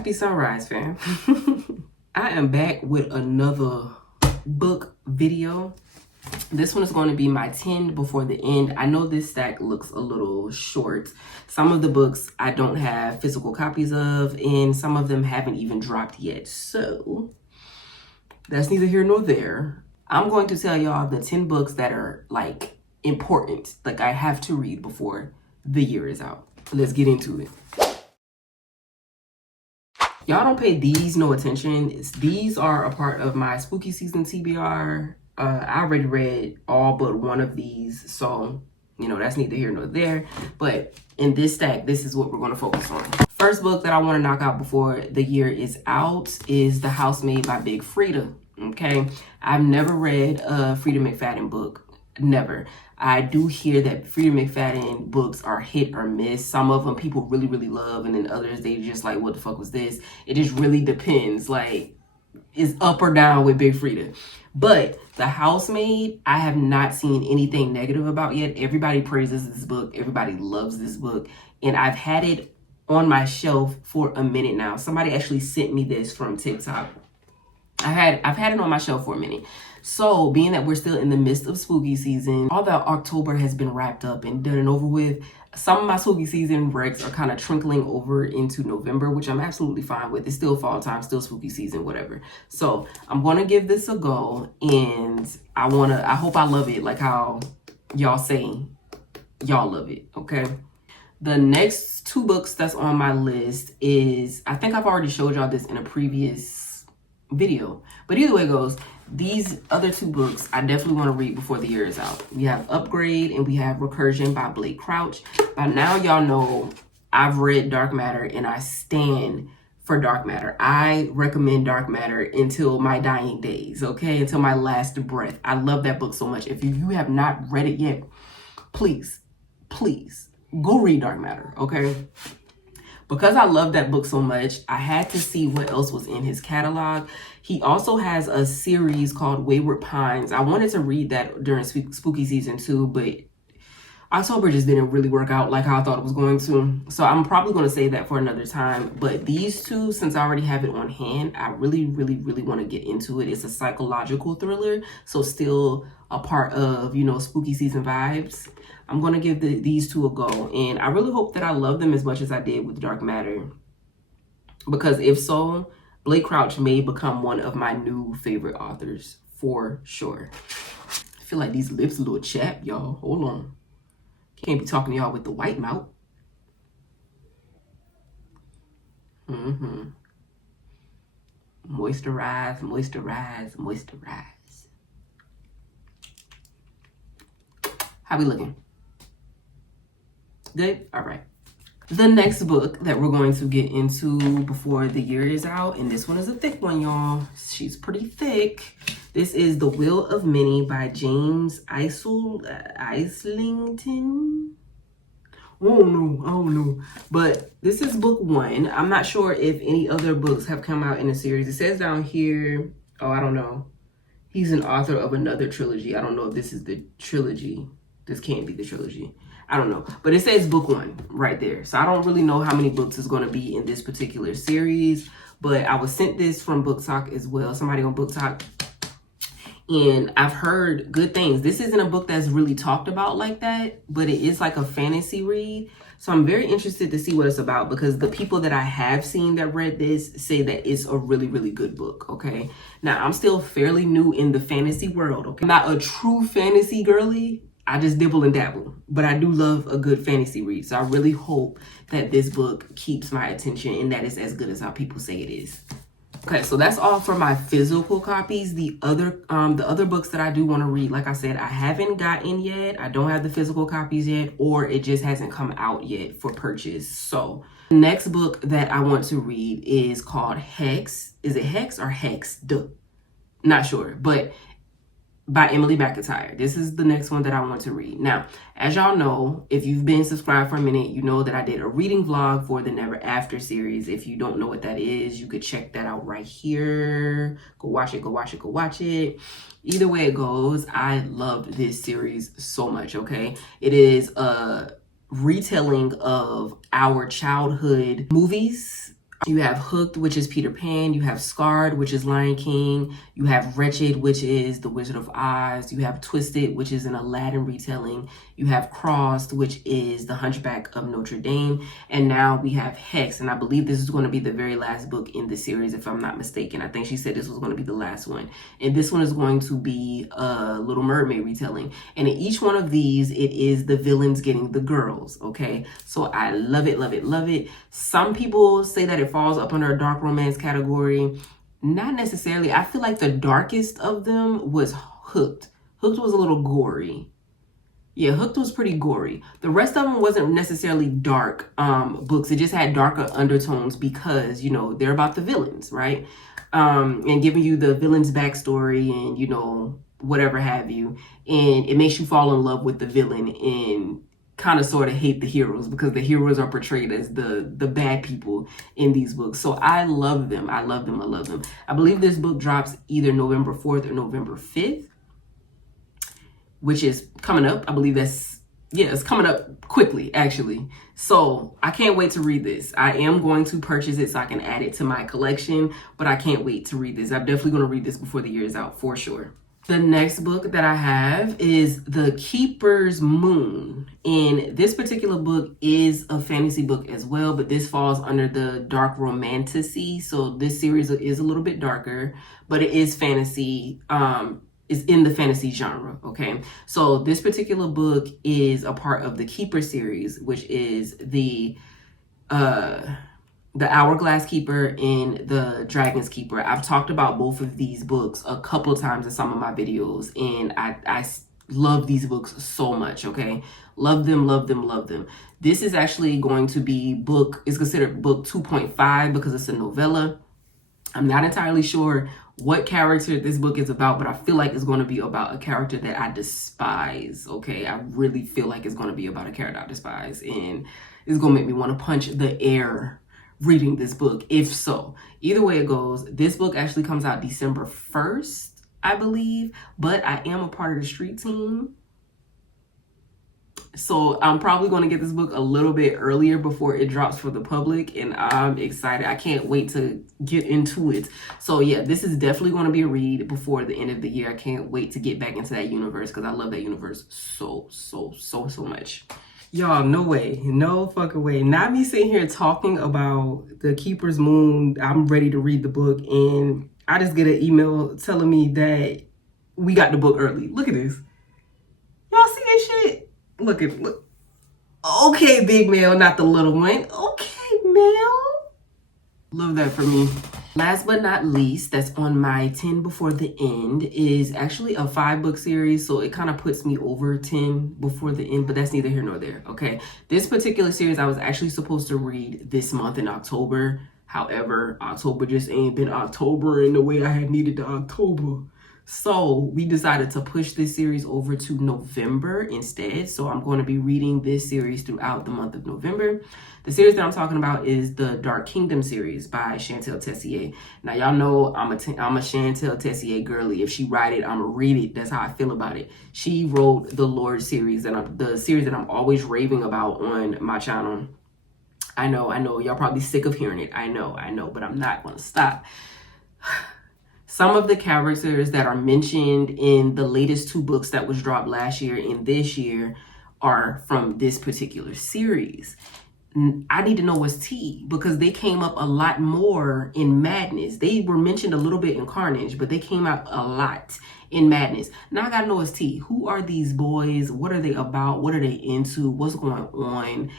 Happy sunrise, fam. I am back with another book video. This one is going to be my 10 before the end. I know this stack looks a little short. Some of the books I don't have physical copies of, and some of them haven't even dropped yet. So that's neither here nor there. I'm going to tell y'all the 10 books that are like important, like I have to read before the year is out. Let's get into it. Y'all don't pay these no attention. These are a part of my spooky season TBR. I already read all but one of these, so you know that's neither here nor there. But in this stack, this is what we're going to focus on. First book that I want to knock out before the year is out is The Housemaid by Big Frida. Okay, I've never read a Frida McFadden book. Never. I do hear that Frida McFadden books are hit or miss. Some of them people really, really love, and then others they just like, what the fuck was this? It just really depends. Like, it's up or down with Big Frida. But The Housemaid, I have not seen anything negative about yet. Everybody praises this book. Everybody loves this book. And I've had it on my shelf for a minute now. Somebody actually sent me this from TikTok. I've had it on my shelf for a minute. So being that we're still in the midst of spooky season, all that October has been wrapped up and done and over with. Some of my spooky season recs are kind of trickling over into November, which I'm absolutely fine with. It's still fall time, still spooky season, whatever. So I'm going to give this a go, and I hope I love it like how y'all say y'all love it, okay? The next two books that's on my list is, I think I've already showed y'all this in a previous video, but either way it goes, these other two books I definitely want to read before the year is out. We have Upgrade and we have Recursion by Blake Crouch. By now y'all know I've read Dark Matter and I stand for Dark Matter. I recommend Dark Matter until my dying days, okay? Until my last breath. I love that book so much. If you have not read it yet, please go read Dark Matter, okay? Because I love that book so much, I had to see what else was in his catalog. He also has a series called Wayward Pines. I wanted to read that during spooky season too, but October just didn't really work out like how I thought it was going to. So I'm probably going to save that for another time. But these two, since I already have it on hand, I really want to get into it. It's a psychological thriller, so still a part of, you know, spooky season vibes. I'm going to give these two a go. And I really hope that I love them as much as I did with Dark Matter. Because if so, Blake Crouch may become one of my new favorite authors for sure. I feel like these lips a little chapped, y'all. Hold on. Can't be talking to y'all with the white mouth. Moisturize, moisturize, moisturize. How we looking? Good? All right. The next book that we're going to get into before the year is out, and this one is a thick one, y'all. She's pretty thick. This is The Will of Many by James Islington. I don't know. But this is book one. I'm not sure if any other books have come out in the series. It says down here, oh, I don't know. He's an author of another trilogy. I don't know if this is the trilogy. This can't be the trilogy. I don't know, but it says book one right there. So I don't really know how many books is going to be in this particular series, but I was sent this from Book Talk as well. Somebody on Book Talk. And I've heard good things. This isn't a book that's really talked about like that, but it is like a fantasy read. So I'm very interested to see what it's about, because the people that I have seen that read this say that it's a really good book, okay? Now, I'm still fairly new in the fantasy world, okay? I'm not a true fantasy girly. I just dibble and dabble, but I do love a good fantasy read. So I really hope that this book keeps my attention and that it's as good as how people say it is. Okay, so that's all for my physical copies. The other books that I do want to read, like I said, I haven't gotten yet. I don't have the physical copies yet, or it just hasn't come out yet for purchase. So the next book that I want to read is called Hex. Is it Hex or Hex? Not sure, but by Emily McIntyre. This is the next one that I want to read. Now, as y'all know, if you've been subscribed for a minute, you know that I did a reading vlog for the Never After series. If you don't know what that is, you could check that out right here. Go watch it, go watch it, go watch it. Either way it goes, I loved this series so much, okay? It is a retelling of our childhood movies You have Hooked, which is Peter Pan. You have Scarred, which is Lion King. You have Wretched, which is The Wizard of Oz. You have Twisted, which is an Aladdin retelling. You have Crossed, which is The Hunchback of Notre Dame. And now we have Hex. And I believe this is going to be the very last book in the series, if I'm not mistaken. I think she said this was going to be the last one. And this one is going to be a Little Mermaid retelling. And in each one of these, it is the villains getting the girls, okay? So I love it, love it, love it. Some people say that it falls up under a dark romance category. Not necessarily. I feel like the darkest of them was Hooked. Hooked was a little gory. Yeah, Hooked was pretty gory. The rest of them wasn't necessarily dark books. It just had darker undertones because, you know, they're about the villains, right? And giving you the villain's backstory and, you know, whatever have you. And it makes you fall in love with the villain and kind of sort of hate the heroes because the heroes are portrayed as the bad people in these books. So I love them. I love them. I love them. I believe this book drops either November 4th or November 5th, which is coming up. I believe that's, yeah, it's coming up quickly, actually. So I can't wait to read this. I am going to purchase it so I can add it to my collection, but I can't wait to read this. I'm definitely going to read this before the year is out for sure. The next book that I have is The Keeper's Moon. And this particular book is a fantasy book as well, but this falls under the dark romantasy. So this series is a little bit darker, but it is fantasy, is in the fantasy genre, okay? So this particular book is a part of the Keeper series, which is the Hourglass Keeper and the Dragon's Keeper. I've talked about both of these books a couple of times in some of my videos, and I love these books so much, okay? Love them, love them, love them. This is actually going to be it's considered book 2.5 because it's a novella. I'm not entirely sure what character this book is about, but I feel like it's going to be about a character that I despise, okay? I really feel like it's going to be about a character I despise, and it's going to make me want to punch the air reading this book, if so. Either way it goes, this book actually comes out December 1st, I believe, but I am a part of the street team. So I'm probably going to get this book a little bit earlier before it drops for the public, and I'm excited. I can't wait to get into it. So yeah, this is definitely going to be a read before the end of the year. I can't wait to get back into that universe because I love that universe so much. Y'all, no way, no fucking way. Not me sitting here talking about The Keeper's Moon. I'm ready to read the book, and I just get an email telling me that we got the book early. Look at this. Y'all see this shit? Look. Okay, big male, not the little one. Okay, male. Love that for me. Last but not least, that's on my 10 before the end, is actually a 5-book series. So it kind of puts me over 10 before the end, but that's neither here nor there, okay? This particular series I was actually supposed to read this month in October. However, October just ain't been October in the way I had needed the October. So we decided to push this series over to November instead. So I'm going to be reading this series throughout the month of November. The series that I'm talking about is the Dark Kingdom series by Chantel Tessier. Now, y'all know I'm a Chantel Tessier girly. If she write it, I'm going to read it. That's how I feel about it. She wrote the Lord series, and the series that I'm always raving about on my channel. I know. Y'all probably sick of hearing it. I know, but I'm not going to stop. Some of the characters that are mentioned in the latest 2 books that was dropped last year and this year are from this particular series. I need to know what's tea because they came up a lot more in Madness. They were mentioned a little bit in Carnage, but they came out a lot in Madness. Now I gotta know what's tea. Who are these boys? What are they about? What are they into? What's going on?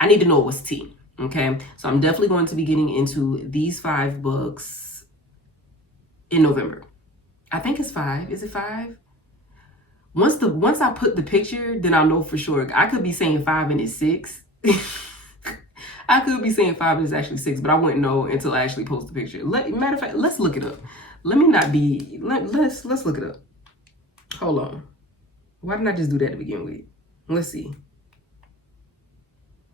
I need to know what's tea. Okay, so I'm definitely going to be getting into these 5 books in November. I think it's 5. Is it 5? Once I put the picture, then I'll know for sure. I could be saying 5 and it's 6. I could be saying 5 and it's actually 6, but I wouldn't know until I actually post the picture. Matter of fact, let's look it up. Let's look it up. Hold on. Why didn't I just do that to begin with? Let's see.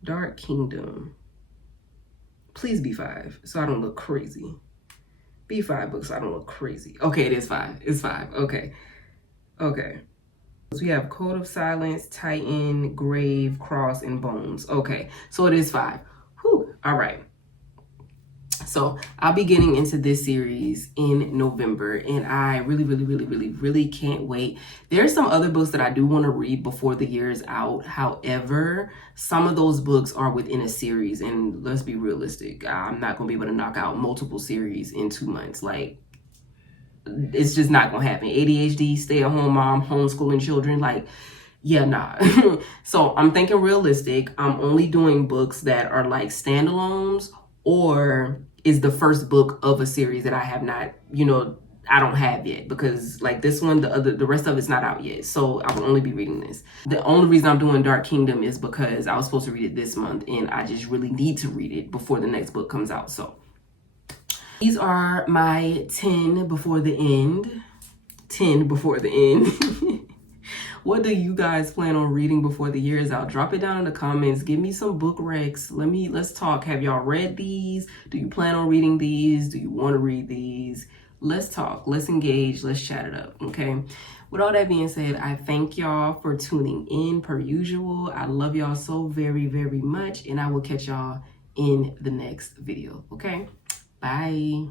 Dark Kingdom. Please be 5 so I don't look crazy. Be 5 books so I don't look crazy. Okay, it is 5. It's 5. Okay. So we have Code of Silence, Titan, Grave, Cross, and Bones. Okay, so it is 5. Whew. All right. So I'll be getting into this series in November, and I really can't wait. There's some other books that I do want to read before the year is out. However, some of those books are within a series, and let's be realistic. I'm not going to be able to knock out multiple series in 2 months. Like, it's just not going to happen. ADHD, stay-at-home mom, homeschooling children, like, yeah, nah. So I'm thinking realistic. I'm only doing books that are like standalones, or is the first book of a series that I have not, I don't have yet, because like this one, the rest of it's not out yet. So I will only be reading this. The only reason I'm doing Dark Kingdom is because I was supposed to read it this month, and I just really need to read it before the next book comes out. So these are my 10 before the end. 10 before the end. What do you guys plan on reading before the year is out? Drop it down in the comments. Give me some book recs. Let's talk. Have y'all read these? Do you plan on reading these? Do you want to read these? Let's talk. Let's engage. Let's chat it up. Okay. With all that being said, I thank y'all for tuning in per usual. I love y'all so very much, and I will catch y'all in the next video. Okay. Bye.